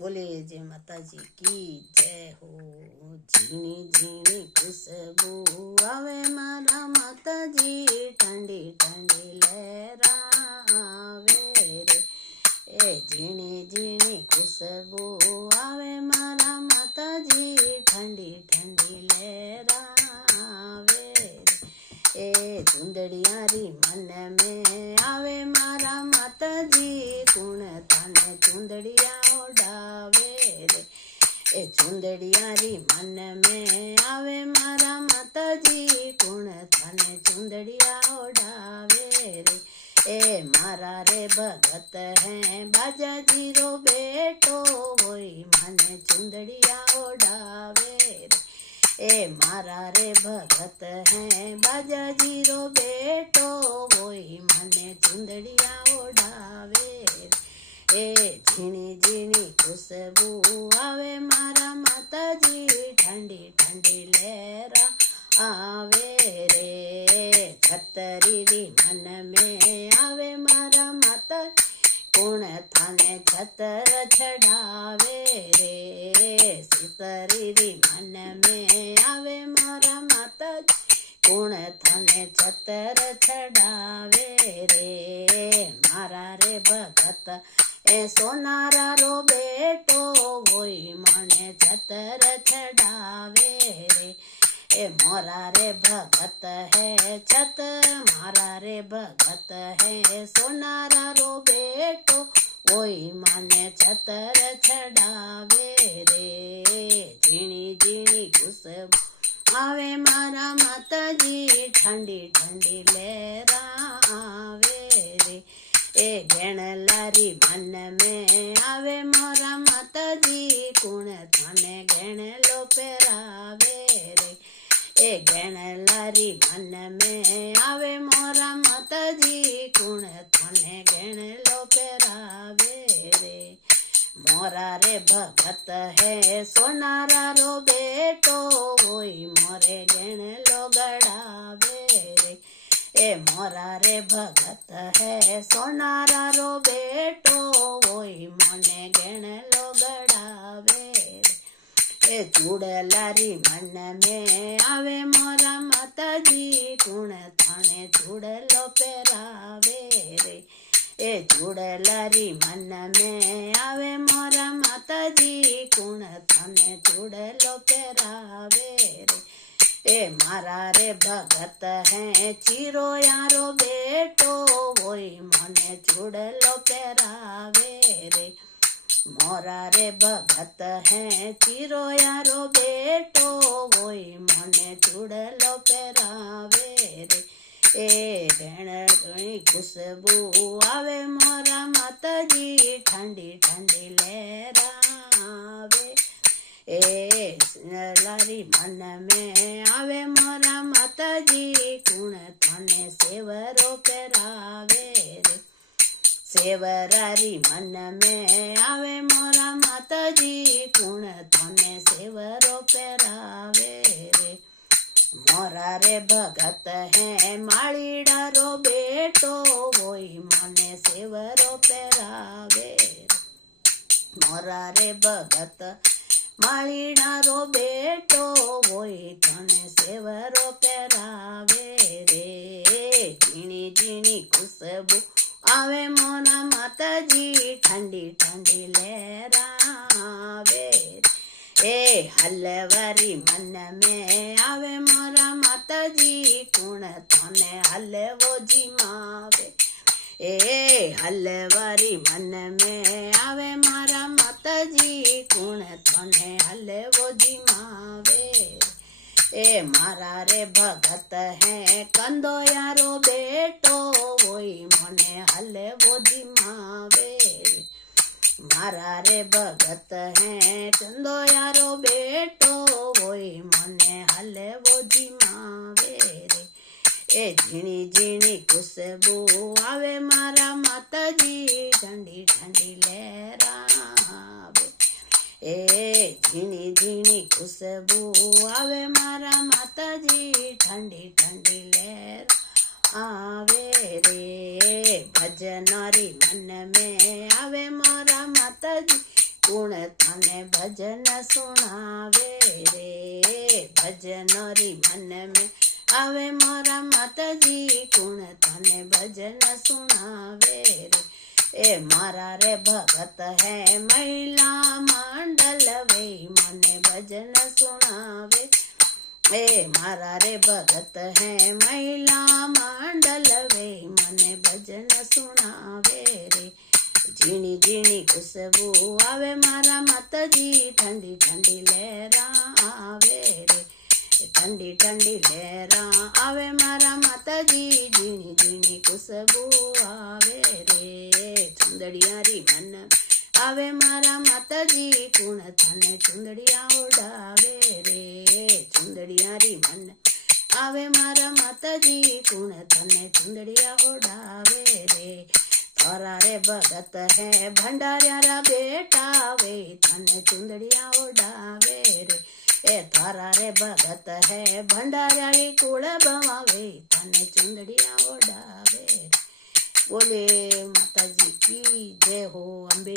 बोले जय माता जी की जय हो। झीणी झीणी खुशबू आवे मारा माता जी, ठंडी ठंडी लहरा आवे रे। ए झीणी झीणी खुशबू आवे मारा माता जी, ठंडी ठंडी लहरा आवे रे। ए चुंदड़िया री मन में आवे मारा माता जी, कुण थाने चुंदड़िया ओढ़ावे रे। ए चुंदड़िया री मन में आवे मारा माता जी, कुण थाने चुंदड़िया ओढ़ावे रे। ए मारा रे भगत है बाजा जी रो बेटो, वही माने चुंदड़िया ओढ़ावे रे। ए मारा रे भगत है बाजा जी रो बेटो, वही माने चुंदड़िया ओढ़ावे रे। ए झीणी झीणी खुशबू आवे मारा माता जी, ठंडी ठंडी लहरा आवे रे। छतरी री मन में आवे मारा माता, कुण थाने छतर छड़ावे रे। सितरी री मन में आवे मारा माता, कुण थाने छतर छड़ावे रे। मारा रे भगत ए सोनारा रो बेटो, वही माने छतर छड़ावे रे। ए मोरा रे भगत है छत, मारा रे भगत है सोनारा रो बेटो, वही माने छतर छड़ावे रे। झीणी झीणी खुशबू आवे मारा माता जी, ठंडी ठंडी लहरा आवे रे। ए घेण लारी मन में आवे मोरा माता जी, कुण थाने घेण लो पहरावे रे। ए घेण लारी मन में आवे मोरा माता जी, कुण थाने घेण लो पहरावे रे। मोरा रे भगत है सोनारा रो बेटो, वही मोरे घेण लो गड़ावे रे। ए मोरा रे भगत है सोनारा रो बेटो, वही मोने घेण लो गड़ावे रे। ए चूड़लारी मन में आवे मोरा माता जी, कुण थाने चूड़लो पहरावे रे। ए चूड़लारी मन में आवे मोरा माता जी, कुण थाने चूड़लो पहरावे रे। ए मारा रे भगत है चीरो यारो बेटो, वही मने चूड़लो पहरावे रे। मोरा रे भगत है चीरो यारो बेटो, वही मने चूड़लो पहरावे रे। ए भेण घणी खुशबू आवे मोरा माता जी, ठंडी ठंडी लहरा आवे। ए लारी मन में आवे मोरा माता जी, कुण थाने सेवरो पहरावे रे। सेवरारी मन में आवे मोरा माता जी, कुण थाने सेवरो पहरावे रे। मोरा रे भगत है माळीड़ा रो बेटो, वही माने सेवरो पहरावे रे। मोरा रे भगत माळीड़ा रो बेटो, वही थाने सेवरो पहरावे रे। झीणी झीणी खुशबू आवे मोरा माता जी, ठंडी ठंडी लहरा आवे रे। ए हलवारी मन में आवे मोरा माता जी, कुण थाने हलवो जी मावे। ए हलवारी मन में आवे मारा माता जी, कुण थाने हलवो जी मावे। ए मारा रे भगत है कंदो यारो बेटो, वही मने हलवो जी मावे। मारा रे भगत है कंदो यारो बेटो, वही मने हलवो जी मावे रे। ए झीणी झीणी खुशबू आवे मारा माता जी, ठंडी ठंडी लहरा आवे। ए झीणी झीणी खुशबू आवे मारा माता जी, ठंडी ठंडी लहरा आवे रे। भजनारी मन में आवे मोरा माता जी, કુણ તને ભજન સુણાવે રે ભજન રી મન में आवे मोरा माताजी कुण तने भजन सुनावे रे ए मारा रे भगत है महिला मंडल वे मने भजन सुनावे ए मारा रे भगत है महिला मंडल वे मने भजन सुनावे रे झीणी झीणी खुशबू आवे मारा माताजी ठंडी ठंडी लहरा आवे रे ठंडी ठंडी लहरा आवे मारा माताजी झीणी झीणी खुशबू आवे रे चुंदड़िया री मन आवे मारा माताजी कुण तने चुंदड़िया उड़ावे रे चुंदड़िया री मन आवे मारा माताजी कुण तने चुंदड़िया उड़ावे रे थारा रे भगत है भंडारिया रा बेटा वे तने चुंदड़िया उड़ावे रे ए थारा रे भगत है भंडारी कुल बवावे तने चुंदड़िया ओढ़ावे बोले माता जी की जय हो अम्बे।